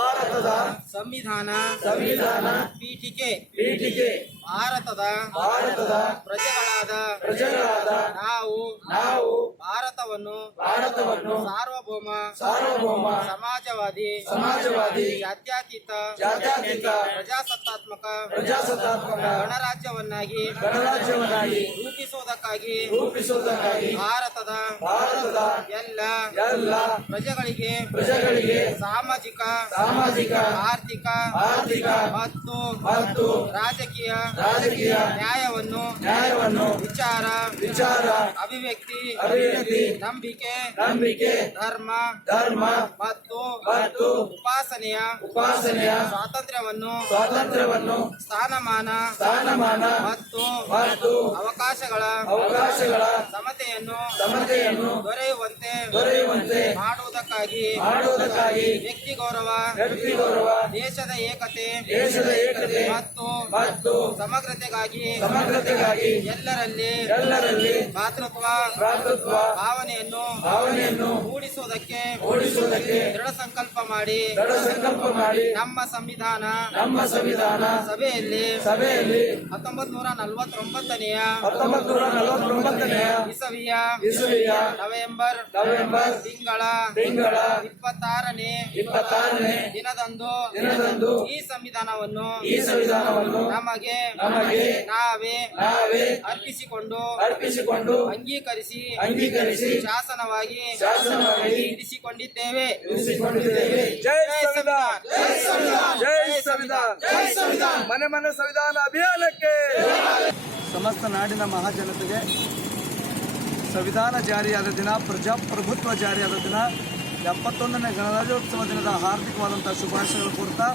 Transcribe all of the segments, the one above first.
ಭಾರತದ ಸಂವಿಧಾನ ಸಂವಿಧಾನ ಪೀಠಿಕೆ ಪೀಠಿಕೆ ಭಾರತದ ಪ್ರಜೆಗಳಾದ ನಾವು ಭಾರತವನ್ನು ಸಾರ್ವಭೌಮ ಸಮಾಜವಾದಿ ಜಾತ್ಯತೀತ ಪ್ರಜಾಸತ್ತಾತ್ಮಕ ಗಣರಾಜ್ಯವನ್ನಾಗಿ ರೂಪಿಸುವುದಕ್ಕಾಗಿ ಭಾರತದ ಎಲ್ಲ ಪ್ರಜೆಗಳಿಗೆ ಸಾಮಾಜಿಕ ಆರ್ಥಿಕ ಮತ್ತು ರಾಜಕೀಯ ನ್ಯಾಯವನ್ನು ವಿಚಾರ ಅಭಿವ್ಯಕ್ತಿ ನಂಬಿಕೆ ಧರ್ಮ ಮತ್ತು ಉಪಾಸನೆಯ ಸ್ವಾತಂತ್ರ್ಯವನ್ನು ಸ್ಥಾನಮಾನ ಮತ್ತು ಅವಕಾಶಗಳ ಸಮತೆಯನ್ನು ದೊರೆಯುವಂತೆ ಮಾಡುವುದಕ್ಕಾಗಿ ವ್ಯಕ್ತಿ ಗೌರವ ದೇಶದ ಏಕತೆ ಮತ್ತು ಸಮಗ್ರತೆಗಾಗಿ ಎಲ್ಲರಲ್ಲಿ ಭಾತೃತ್ವ ಭಾವನೆಯನ್ನು ಮೂಡಿಸುವುದಕ್ಕೆ ದೃಢ ಸಂಕಲ್ಪ ಮಾಡಿ ನಮ್ಮ ಸಂವಿಧಾನ ಸಭೆಯಲ್ಲಿ 1949ನೇ ಇಸವಿಯ ನವೆಂಬರ್ ತಿಂಗಳ 26ನೇ ದಿನದಂದು ಈ ಸಂವಿಧಾನವನ್ನು ನಮಗೆ ನಾವೇ ಅರ್ಪಿಸಿಕೊಂಡು ಅಂಗೀಕರಿಸಿ ಶಾಸನವಾಗಿ ಇರಿಸಿಕೊಂಡಿದ್ದೇವೆ. ಜೈ ಸಂವಿಧಾನ, ಜೈ ಸಂವಿಧಾನ, ಮನೆ ಮನೆ ಸಂವಿಧಾನ ಅಭಿಯಾನಕ್ಕೆ. ಸಮಸ್ತ ನಾಡಿನ ಮಹಾಜನತೆಗೆ ಸಂವಿಧಾನ ಜಾರಿಯಾದ ದಿನ, ಪ್ರಜಾಪ್ರಭುತ್ವ ಜಾರಿಯಾದ ದಿನ, 71ನೇ ಗಣರಾಜ್ಯೋತ್ಸವ ದಿನದ ಹಾರ್ದಿಕವಾದಂತಹ ಶುಭಾಶಯಗಳು ಕೋರ್ತಾ,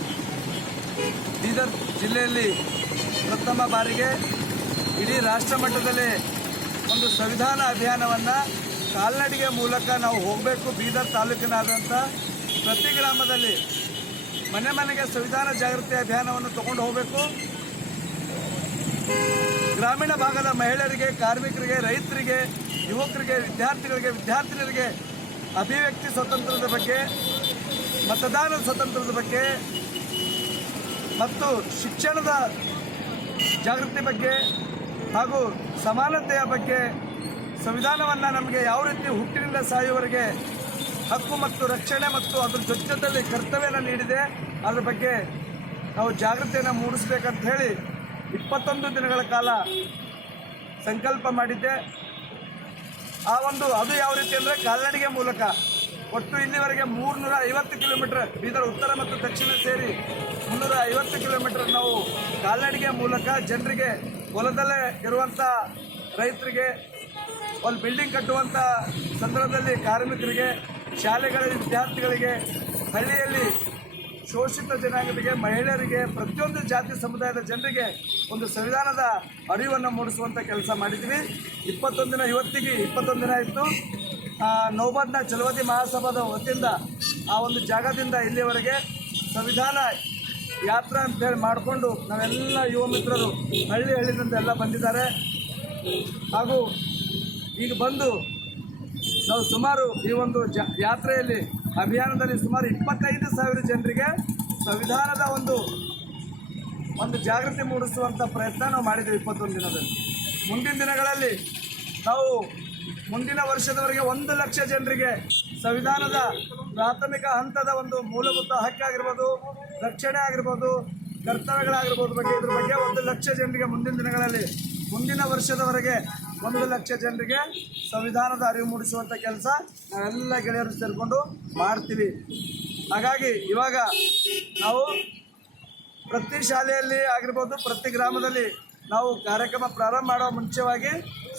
ಬೀದರ್ ಜಿಲ್ಲೆಯಲ್ಲಿ ಪ್ರಥಮ ಬಾರಿಗೆ ಇಡೀ ರಾಷ್ಟ್ರ ಮಟ್ಟದಲ್ಲಿ ಒಂದು ಸಂವಿಧಾನ ಅಭಿಯಾನವನ್ನು ಕಾಲ್ನಡಿಗೆ ಮೂಲಕ ನಾವು ಹೋಗಬೇಕು. ಬೀದರ್ ತಾಲೂಕಿನಾದಂಥ ಪ್ರತಿ ಗ್ರಾಮದಲ್ಲಿ ಮನೆ ಮನೆಗೆ ಸಂವಿಧಾನ ಜಾಗೃತಿ ಅಭಿಯಾನವನ್ನು ತಗೊಂಡು ಹೋಗಬೇಕು. ಗ್ರಾಮೀಣ ಭಾಗದ ಮಹಿಳೆಯರಿಗೆ, ಕಾರ್ಮಿಕರಿಗೆ, ರೈತರಿಗೆ, ಯುವಕರಿಗೆ, ವಿದ್ಯಾರ್ಥಿನಿಯರಿಗೆ ಅಭಿವ್ಯಕ್ತಿ ಸ್ವಾತಂತ್ರ್ಯದ ಬಗ್ಗೆ, ಮತದಾನದ ಸ್ವಾತಂತ್ರ್ಯದ ಬಗ್ಗೆ ಮತ್ತು ಶಿಕ್ಷಣದ ಜಾಗೃತಿ ಬಗ್ಗೆ ಹಾಗೂ ಸಮಾನತೆಯ ಬಗ್ಗೆ, ಸಂವಿಧಾನವನ್ನು ನಮಗೆ ಯಾವ ರೀತಿ ಹುಟ್ಟಿನಿಂದ ಸಾಯುವವರೆಗೆ ಹಕ್ಕು ಮತ್ತು ರಕ್ಷಣೆ ಮತ್ತು ಅದರ ಜೊತೆಯಲ್ಲಿ ಕರ್ತವ್ಯನ ನೀಡಿದೆ, ಅದರ ಬಗ್ಗೆ ನಾವು ಜಾಗೃತಿಯನ್ನು ಮೂಡಿಸಬೇಕಂತ ಹೇಳಿ 21 ದಿನಗಳ ಕಾಲ ಸಂಕಲ್ಪ ಮಾಡಿದ್ದೆ. ಅದು ಯಾವ ರೀತಿ ಅಂದರೆ ಕಾಲ್ನಡಿಗೆ ಮೂಲಕ ಒಟ್ಟು ಇಲ್ಲಿವರೆಗೆ 350 ಕಿಲೋಮೀಟರ್, ಬೀದರ್ ಉತ್ತರ ಮತ್ತು ದಕ್ಷಿಣ ಸೇರಿ 350 ಕಿಲೋಮೀಟರ್ ನಾವು ಕಾಲ್ನಡಿಗೆ ಮೂಲಕ ಜನರಿಗೆ, ಹೊಲದಲ್ಲೇ ಇರುವಂಥ ರೈತರಿಗೆ, ಒಂದು ಬಿಲ್ಡಿಂಗ್ ಕಟ್ಟುವಂಥ ಸಂದರ್ಭದಲ್ಲಿ ಕಾರ್ಮಿಕರಿಗೆ, ಶಾಲೆಗಳಲ್ಲಿ ವಿದ್ಯಾರ್ಥಿಗಳಿಗೆ, ಹಳ್ಳಿಯಲ್ಲಿ ಶೋಷಿತ ಜನಾಂಗರಿಗೆ, ಮಹಿಳೆಯರಿಗೆ, ಪ್ರತಿಯೊಂದು ಜಾತಿ ಸಮುದಾಯದ ಜನರಿಗೆ ಒಂದು ಸಂವಿಧಾನದ ಅರಿವನ್ನು ಮೂಡಿಸುವಂಥ ಕೆಲಸ ಮಾಡಿದ್ವಿ. 21 ದಿನ, ಇವತ್ತಿಗೆ 21 ದಿನ ಇತ್ತು. ನೌಬಾದ್ನ ಚಲವಾದಿ ಮಹಾಸಭಾದ ವತಿಯಿಂದ ಆ ಒಂದು ಜಾಗದಿಂದ ಇಲ್ಲಿಯವರೆಗೆ ಸಂವಿಧಾನ ಯಾತ್ರಾ ಅಂತೇಳಿ ಮಾಡಿಕೊಂಡು ನಾವೆಲ್ಲ ಯುವ ಮಿತ್ರರು ಹಳ್ಳಿಯಿಂದ ಎಲ್ಲ ಬಂದಿದ್ದಾರೆ. ಹಾಗೂ ಈಗ ಬಂದು ನಾವು ಸುಮಾರು ಈ ಒಂದು ಯಾತ್ರೆಯಲ್ಲಿ, ಅಭಿಯಾನದಲ್ಲಿ ಸುಮಾರು 25,000 ಜನರಿಗೆ ಸಂವಿಧಾನದ ಒಂದು ಜಾಗೃತಿ ಮೂಡಿಸುವಂಥ ಪ್ರಯತ್ನ ನಾವು ಮಾಡಿದ್ದೇವೆ 21 ದಿನದಲ್ಲಿ. ಮುಂದಿನ ದಿನಗಳಲ್ಲಿ ನಾವು ಮುಂದಿನ ವರ್ಷದವರೆಗೆ 1 ಲಕ್ಷ ಜನರಿಗೆ ಸಂವಿಧಾನದ ಪ್ರಾಥಮಿಕ ಹಂತದ ಒಂದು ಮೂಲಭೂತ ಹಕ್ಕಾಗಿರ್ಬೋದು, ರಕ್ಷಣೆ ಆಗಿರ್ಬೋದು, ಕರ್ತವ್ಯಗಳಾಗಿರ್ಬೋದು ಇದ್ರ ಬಗ್ಗೆ 1 ಲಕ್ಷ ಜನರಿಗೆ ಮುಂದಿನ ವರ್ಷದವರೆಗೆ 1 ಲಕ್ಷ ಜನರಿಗೆ ಸಂವಿಧಾನದ ಅರಿವು ಮೂಡಿಸುವಂಥ ಕೆಲಸ ನಾವೆಲ್ಲ ಗೆಳೆಯರು ಸೇರಿಕೊಂಡು ಮಾಡ್ತೀವಿ. ಹಾಗಾಗಿ ಇವಾಗ ನಾವು ಪ್ರತಿ ಶಾಲೆಯಲ್ಲಿ ಆಗಿರ್ಬೋದು, ಪ್ರತಿ ಗ್ರಾಮದಲ್ಲಿ ನಾವು ಕಾರ್ಯಕ್ರಮ ಪ್ರಾರಂಭ ಮಾಡುವ ಮುಂಚೆವಾಗಿ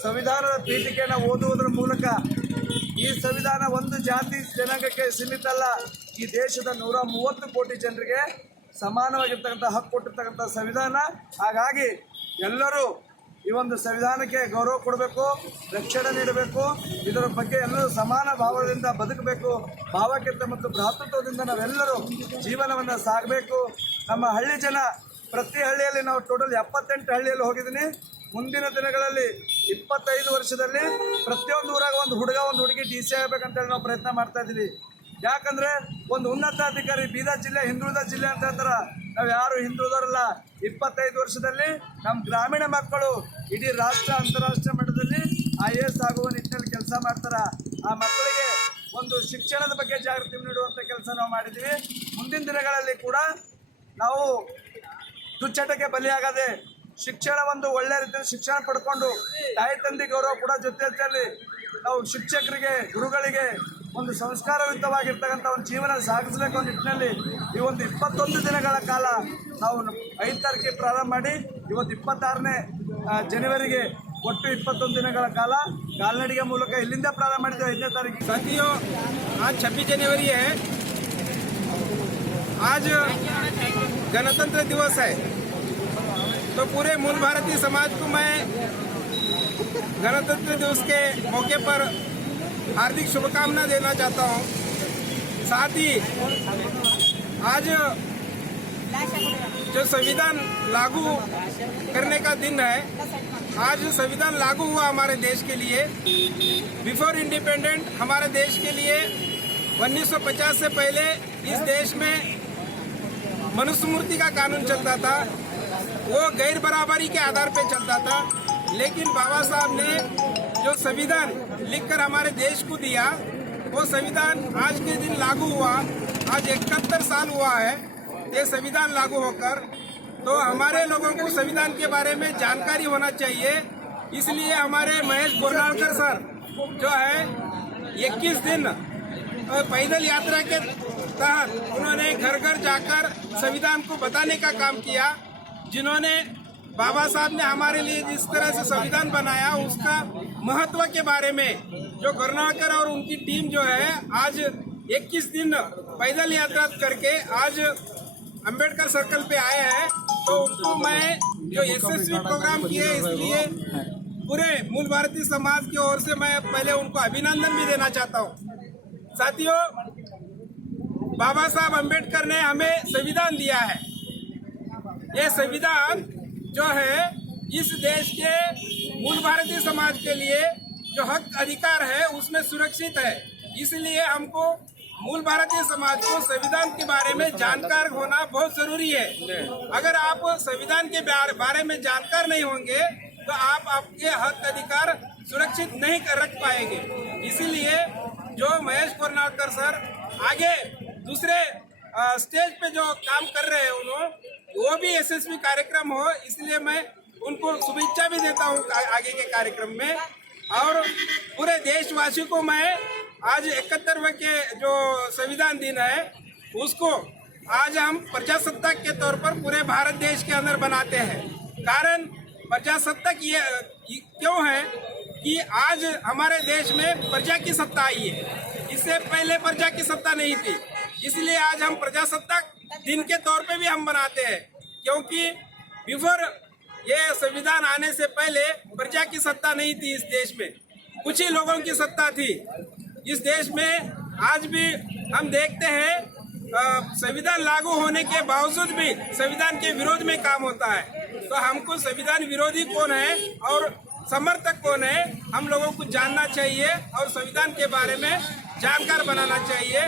ಸಂವಿಧಾನದ ಪೀಠಿಕೆಯನ್ನು ಓದುವುದರ ಮೂಲಕ ಈ ಸಂವಿಧಾನ ಒಂದು ಜಾತಿ ಜನಾಂಗಕ್ಕೆ ಸೀಮಿತ ಅಲ್ಲ, ಈ ದೇಶದ 130 ಕೋಟಿ ಜನರಿಗೆ ಸಮಾನವಾಗಿರ್ತಕ್ಕಂಥ ಹಕ್ಕು ಕೊಟ್ಟಿರ್ತಕ್ಕಂಥ ಸಂವಿಧಾನ. ಹಾಗಾಗಿ ಎಲ್ಲರೂ ಈ ಒಂದು ಸಂವಿಧಾನಕ್ಕೆ ಗೌರವ ಕೊಡಬೇಕು, ರಕ್ಷಣೆ ನೀಡಬೇಕು, ಇದರ ಬಗ್ಗೆ ಎಲ್ಲರೂ ಸಮಾನ ಭಾವದಿಂದ ಬದುಕಬೇಕು, ಭಾವೈಕ್ಯತೆ ಮತ್ತು ಭ್ರಾತೃತ್ವದಿಂದ ನಾವೆಲ್ಲರೂ ಜೀವನವನ್ನು ಸಾಗಬೇಕು. ನಮ್ಮ ಹಳ್ಳಿ ಜನ, ಪ್ರತಿ ಹಳ್ಳಿಯಲ್ಲಿ ನಾವು ಟೋಟಲ್ 78 ಹಳ್ಳಿಯಲ್ಲಿ ಹೋಗಿದ್ದೀನಿ. ಮುಂದಿನ ದಿನಗಳಲ್ಲಿ 25 ವರ್ಷದಲ್ಲಿ ಪ್ರತಿಯೊಂದು ಊರಾಗ ಒಂದು ಹುಡುಗ ಒಂದು ಹುಡುಗಿ DC ಆಗಬೇಕಂತೇಳಿ ನಾವು ಪ್ರಯತ್ನ ಮಾಡ್ತಾ ಇದ್ದೀವಿ. ಯಾಕಂದ್ರೆ ಒಂದು ಉನ್ನತ ಅಧಿಕಾರಿ ಬೀದರ್ ಜಿಲ್ಲೆ ಹಿಂದುಳಿದ ಜಿಲ್ಲೆ ಅಂತ ಹೇಳ್ತಾರ. ನಾವು ಯಾರು ಹಿಂದುಳಿದವರಲ್ಲ. 25 ವರ್ಷದಲ್ಲಿ ನಮ್ಮ ಗ್ರಾಮೀಣ ಮಕ್ಕಳು ಇಡೀ ರಾಷ್ಟ್ರ ಅಂತಾರಾಷ್ಟ್ರೀಯ ಮಟ್ಟದಲ್ಲಿ IAS ಆಗುವ ನಿಟ್ಟಿನಲ್ಲಿ ಕೆಲಸ ಮಾಡ್ತಾರ. ಆ ಮಕ್ಕಳಿಗೆ ಒಂದು ಶಿಕ್ಷಣದ ಬಗ್ಗೆ ಜಾಗೃತಿ ನೀಡುವಂಥ ಕೆಲಸ ನಾವು ಮಾಡಿದ್ದೀವಿ. ಮುಂದಿನ ದಿನಗಳಲ್ಲಿ ಕೂಡ ನಾವು ದುಶ್ಚಟಕ್ಕೆ ಬಲಿಯಾಗದೆ ಶಿಕ್ಷಣ ಒಂದು ಒಳ್ಳೆ ರೀತಿಯಲ್ಲಿ ಶಿಕ್ಷಣ ಪಡ್ಕೊಂಡು ತಾಯಿ ತಂದೆ ಗೌರವ ಕೂಡ ಜೊತೆಯಲ್ಲಿ ನಾವು ಶಿಕ್ಷಕರಿಗೆ ಗುರುಗಳಿಗೆ ಒಂದು ಸಂಸ್ಕಾರಯುತವಾಗಿರ್ತಕ್ಕಂಥ ಒಂದು ಜೀವನ ಸಾಗಿಸಬೇಕು ಅನ್ನೋ ನಿಟ್ಟಿನಲ್ಲಿ ಈ ಒಂದು 21 ದಿನಗಳ ಕಾಲ ನಾವು 5 ತಾರೀಕಿಗೆ ಪ್ರಾರಂಭ ಮಾಡಿ ಇವತ್ತು 26ನೇ ಜನವರಿಗೆ ಒಟ್ಟು 21 ದಿನಗಳ ಕಾಲ ಕಾಲ್ನಡಿಗೆ ಮೂಲಕ ಇಲ್ಲಿಂದ ಪ್ರಾರಂಭ ಮಾಡಿದ್ದೇವೆ 5ನೇ ತಾರೀಕಿಗೆ. साथियों, आज 26 जनवरी है। आज गणतंत्र दिवस है, तो पूरे मूल भारतीय समाज को मैं गणतंत्र दिवस के मौके पर हार्दिक शुभकामना देना चाहता हूं। साथ ही आज जो संविधान लागू करने का दिन है, आज संविधान लागू हुआ हमारे देश के लिए। बिफोर इंडिपेंडेंट हमारे देश के लिए 1950 से पहले इस देश में मनुस्मृति का कानून चलता था, वो गैर बराबरी के आधार पे चलता था। लेकिन बाबा साहब ने जो संविधान लिखकर हमारे देश को दिया, वो संविधान आज के दिन लागू हुआ। आज 71 साल हुआ है ये संविधान लागू होकर। तो हमारे लोगों को संविधान के बारे में जानकारी होना चाहिए। इसलिए हमारे महेश गोरनालकर सर जो है 21 दिन पैदल यात्रा के तहत उन्होंने घर घर जाकर संविधान को बताने का काम किया। जिन्होंने बाबा साहब ने हमारे लिए जिस तरह से संविधान बनाया, उसका महत्व के बारे में जो गोरनालकर और उनकी टीम जो है आज 21 दिन पैदल यात्रा करके आज अंबेडकर सर्कल पे आए हैं। तो उनको मैं जो यशस्वी प्रोग्राम किए, इसलिए पूरे मूल भारतीय समाज की ओर से मैं पहले उनको अभिनंदन भी देना चाहता हूँ। साथियों, बाबा साहब अंबेडकर ने हमें संविधान दिया है। ये संविधान जो है इस देश के मूल भारतीय समाज के लिए जो हक अधिकार है उसमें सुरक्षित है। इसलिए हमको मूल भारतीय समाज को संविधान के बारे में जानकार होना बहुत जरूरी है। अगर आप संविधान के बारे में जानकार नहीं होंगे तो आप आपके हक अधिकार सुरक्षित नहीं रख पाएंगे। इसीलिए जो महेश गोरनालकर सर आगे दूसरे स्टेज पे जो काम कर रहे हैं उन्होंने वो भी यशस्वी कार्यक्रम हो, इसलिए मैं उनको शुभेच्छा भी देता हूँ आगे के कार्यक्रम में। और पूरे देशवासियों को मैं आज 71वें के जो संविधान दिन है उसको आज हम प्रजासत्ताक के तौर पर पूरे भारत देश के अंदर बनाते हैं। कारण प्रजासत्ताक ये क्यों है कि आज हमारे देश में प्रजा की सत्ता आई है, इससे पहले प्रजा की सत्ता नहीं थी। इसलिए आज हम प्रजासत्ताक दिन के तौर पे भी हम बनाते हैं, क्योंकि बिफोर ये संविधान आने से पहले प्रजा की सत्ता नहीं थी इस देश में, कुछ ही लोगों की सत्ता थी इस देश में। आज भी हम देखते हैं संविधान लागू होने के बावजूद भी संविधान के विरोध में काम होता है। तो हमको संविधान विरोधी कौन है और समर्थक कौन है, हम लोगों को जानना चाहिए और संविधान के बारे में जानकार बनाना चाहिए।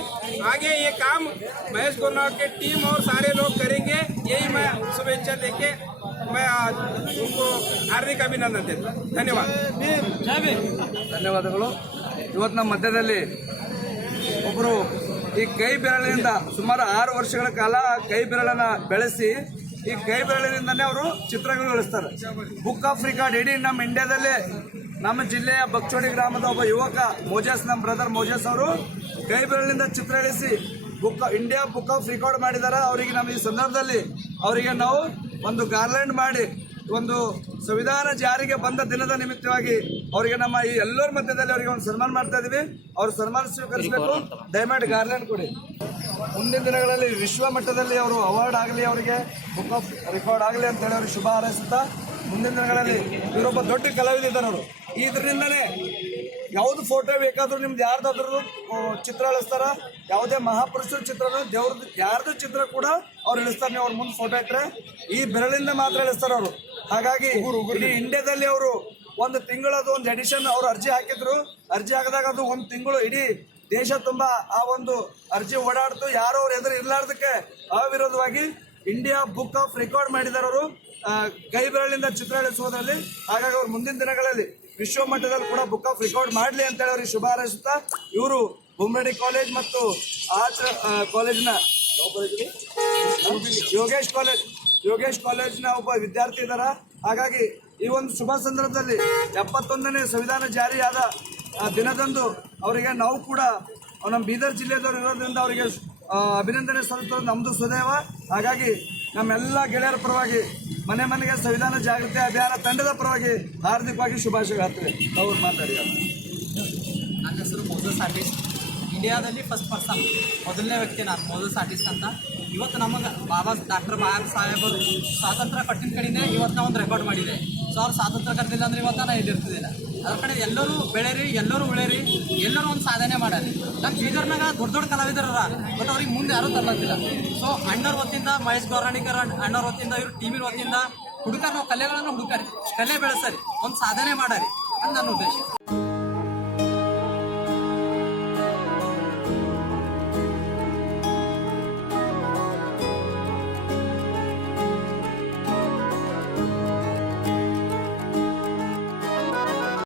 आगे ये काम महेश गोरनालकर की टीम और सारे लोग करेंगे, यही मैं शुभेच्छा देके मैं आज उनको हार्दिक अभिनंदन देता हूँ। धन्यवाद। ಧನ್ಯವಾದಗಳು. ಇವತ್ತು ನಮ್ಮ ಮಧ್ಯದಲ್ಲಿ ಒಬ್ಬರು ಈ ಕೈ ಬೆರಳಿನಿಂದ ಸುಮಾರು 6 ವರ್ಷಗಳ ಕಾಲ ಕೈ ಬೆರಳನ್ನ ಬೆಳೆಸಿ ಈ ಕೈ ಬೆರಳಿನಿಂದನೇ ಅವರು ಚಿತ್ರಗಳು ಇಳಿಸ್ತಾರೆ. ಬುಕ್ ಆಫ್ ರೆಕಾರ್ಡ್ ಇಡೀ ನಮ್ಮ ಇಂಡಿಯಾದಲ್ಲೇ ನಮ್ಮ ಜಿಲ್ಲೆಯ ಬಕ್ಚೋಡಿ ಗ್ರಾಮದ ಒಬ್ಬ ಯುವಕ ಮೋಜಸ್, ನಮ್ಮ ಬ್ರದರ್ ಮೋಜಸ್ ಅವರು ಕೈ ಬೆರಳಿನಿಂದ ಚಿತ್ರ ಇಳಿಸಿ ಇಂಡಿಯಾ ಬುಕ್ ಆಫ್ ರೆಕಾರ್ಡ್ ಮಾಡಿದ್ದಾರೆ. ಅವರಿಗೆ ನಮ್ಮ ಈ ಸಂದರ್ಭದಲ್ಲಿ ಅವರಿಗೆ ನಾವು ಒಂದು ಗಾರ್ಲ್ಯಾಂಡ್ ಮಾಡಿ ಒಂದು ಸಂವಿಧಾನ ಜಾರಿಗೆ ಬಂದ ದಿನದ ನಿಮಿತ್ತವಾಗಿ ಅವರಿಗೆ ನಮ್ಮ ಈ ಎಲ್ಲರ ಮಧ್ಯದಲ್ಲಿ ಅವರಿಗೆ ಒಂದು ಸನ್ಮಾನ ಮಾಡ್ತಾ ಇದೀವಿ. ಅವ್ರ ಸನ್ಮಾನ ಸ್ವೀಕರಿಸಬೇಕು. ದಯಮಾಡಿ ಗಾರ್ಲ್ಯಾಂಡ್ ಕೊಡಿ. ಮುಂದಿನ ದಿನಗಳಲ್ಲಿ ವಿಶ್ವ ಮಟ್ಟದಲ್ಲಿ ಅವರು ಅವಾರ್ಡ್ ಆಗಲಿ, ಅವರಿಗೆ ಬುಕ್ ಆಫ್ ರೆಕಾರ್ಡ್ ಆಗಲಿ ಅಂತೇಳಿ ಅವ್ರಿಗೆ ಶುಭ ಹಾರೈಸುತ್ತಾ ಮುಂದಿನ ದಿನಗಳಲ್ಲಿ ಇವರೊಬ್ಬ ದೊಡ್ಡ ಕಲಾವಿದಿದ್ದಾರೆ. ಅವರು ಇದರಿಂದನೇ ಯಾವುದು ಫೋಟೋ ಬೇಕಾದರೂ ನಿಮ್ದು ಯಾರ್ದಾದ್ರೂ ಚಿತ್ರ ಇಳಿಸ್ತಾರ, ಯಾವುದೇ ಮಹಾಪುರುಷರ ಚಿತ್ರನೂ ದೇವ್ರದ್ದು ಯಾರ್ದು ಚಿತ್ರ ಕೂಡ ಅವ್ರು ಇಳಿಸ್ತಾರೆ. ನೀವು ಅವ್ರ ಮುಂದೆ ಫೋಟೋ ಇಟ್ಟರೆ ಈ ಬೆರಳಿಂದ ಮಾತ್ರ ಇಳಿಸ್ತಾರೆ ಅವರು. ಹಾಗಾಗಿ ಇಡೀ ಇಂಡಿಯಾದಲ್ಲಿ ಅವರು ಒಂದು ತಿಂಗಳದು ಒಂದು ಎಡಿಷನ್ ಅವರು ಅರ್ಜಿ ಹಾಕಿದ್ರು. ಅರ್ಜಿ ಹಾಕಿದಾಗ ಅದು ಒಂದು ತಿಂಗಳು ಇಡೀ ದೇಶ ತುಂಬಾ ಆ ಒಂದು ಅರ್ಜಿ ಓಡಾಡ್ತು, ಯಾರೋ ಅವ್ರ ಎದುರು ಇರ್ಲಾರ್ದಕ್ಕೆ ಅವಿರೋಧವಾಗಿ ಇಂಡಿಯಾ ಬುಕ್ ಆಫ್ ರೆಕಾರ್ಡ್ ಮಾಡಿದ್ದಾರೆ ಅವರು ಕೈ ಬೆರಳಿಂದ ಚಿತ್ರ ಇಳಿಸುವುದರಲ್ಲಿ. ಹಾಗಾಗಿ ಅವ್ರು ಮುಂದಿನ ದಿನಗಳಲ್ಲಿ ವಿಶ್ವ ಮಟ್ಟದಲ್ಲಿ ಕೂಡ ಬುಕ್ ಆಫ್ ರೆಕಾರ್ಡ್ ಮಾಡಲಿ ಅಂತ ಹೇಳಿ ಅವ್ರಿಗೆ ಶುಭ ಹಾರೈಸುತ್ತಾ, ಇವರು ಬೊಮ್ಮಡಿ ಕಾಲೇಜ್ ಮತ್ತು ಆರ್ಟ್ಸ್ ಕಾಲೇಜಿನ ಯೋಗೇಶ್ ಕಾಲೇಜಿನ ಒಬ್ಬ ವಿದ್ಯಾರ್ಥಿ ಇದ್ದಾರ. ಹಾಗಾಗಿ ಈ ಒಂದು ಶುಭ ಸಂದರ್ಭದಲ್ಲಿ 71ನೇ ಸಂವಿಧಾನ ಜಾರಿಯಾದ ದಿನದಂದು ಅವರಿಗೆ ನಾವು ಕೂಡ ನಮ್ಮ ಬೀದರ್ ಜಿಲ್ಲೆಯವರು ಇರೋದ್ರಿಂದ ಅವರಿಗೆ ಅಭಿನಂದನೆ ಸಲ್ಲಿಸೋದು ನಮ್ಮದು ಸುದೈವ. ಹಾಗಾಗಿ ನಮ್ಮೆಲ್ಲ ಗೆಳೆಯರ ಪರವಾಗಿ ಮನೆ ಮನೆಗೆ ಸಂವಿಧಾನ ಜಾಗೃತಿ ಅಭಿಯಾನ ತಂಡದ ಪರವಾಗಿ ಹಾರ್ದಿಕವಾಗಿ ಶುಭಾಶಯ ಹೇಳ್ತೇವೆ. ಅವ್ರು ಮಾತಾಡಿ. ನನ್ನ ಹೆಸರು ಮೋಸಸ್ ಆರ್ಟಿಸ್ಟ್. ಇಂಡಿಯಾದಲ್ಲಿ ಫಸ್ಟ್ ಪರ್ಸನ್, ಮೊದಲನೇ ವ್ಯಕ್ತಿ ನಾನು ಮೋಸಸ್ ಆರ್ಟಿಸ್ಟ್ ಅಂತ. ಇವತ್ತು ನಮಗೆ ಡಾಕ್ಟರ್ ಬಾಬಾ ಸಾಹೇಬರು ಸ್ವಾತಂತ್ರ್ಯ ಕೊಟ್ಟಿನ ಕಡೆನೇ ಇವತ್ತು ನಾವು ಒಂದು ರೆಕಾರ್ಡ್ ಮಾಡಿದೆ. ಸೊ ಅವ್ರು ಸ್ವಾತಂತ್ರ್ಯ ಕರೆದಿಲ್ಲ ಅಂದರೆ ಇವತ್ತು ನಾನು ಇಲ್ಲಿರ್ತಿದ್ದಿಲ್ಲ. ಅದ್ರ ಕಡೆ ಎಲ್ಲರೂ ಬೆಳೆರಿ, ಎಲ್ಲರೂ ಉಳೇರಿ, ಎಲ್ಲರೂ ಒಂದು ಸಾಧನೆ ಮಾಡ್ಯಾರಿ. ನಮ್ಮ ಬೀದರ್ನಾಗ ದೊಡ್ಡ ದೊಡ್ಡ ಕಲಾವಿದರು ಬಟ್ ಅವ್ರಿಗೆ ಮುಂದೆ ಯಾರೂ ತರಲಿಲ್ಲ. ಸೊ ಅಣ್ಣವ್ರ ಹೊತ್ತಿಂದ ಮಹೇಶ್ ಗೌರಾಣಿಕರ್ ಅಣ್ಣವ್ರ ಹೊತ್ತಿಂದ ಇವರು ಟಿವಿ ಹೊತ್ತಿಂದ ಹುಡುಕರು ನಾವು ಕಲೆಗಳನ್ನು ಹುಡುಕಾರಿ, ಕಲೆ ಬೆಳೆಸರಿ, ಒಂದು ಸಾಧನೆ ಮಾಡಾರಿ ಅಂತ ನನ್ನ ಉದ್ದೇಶ.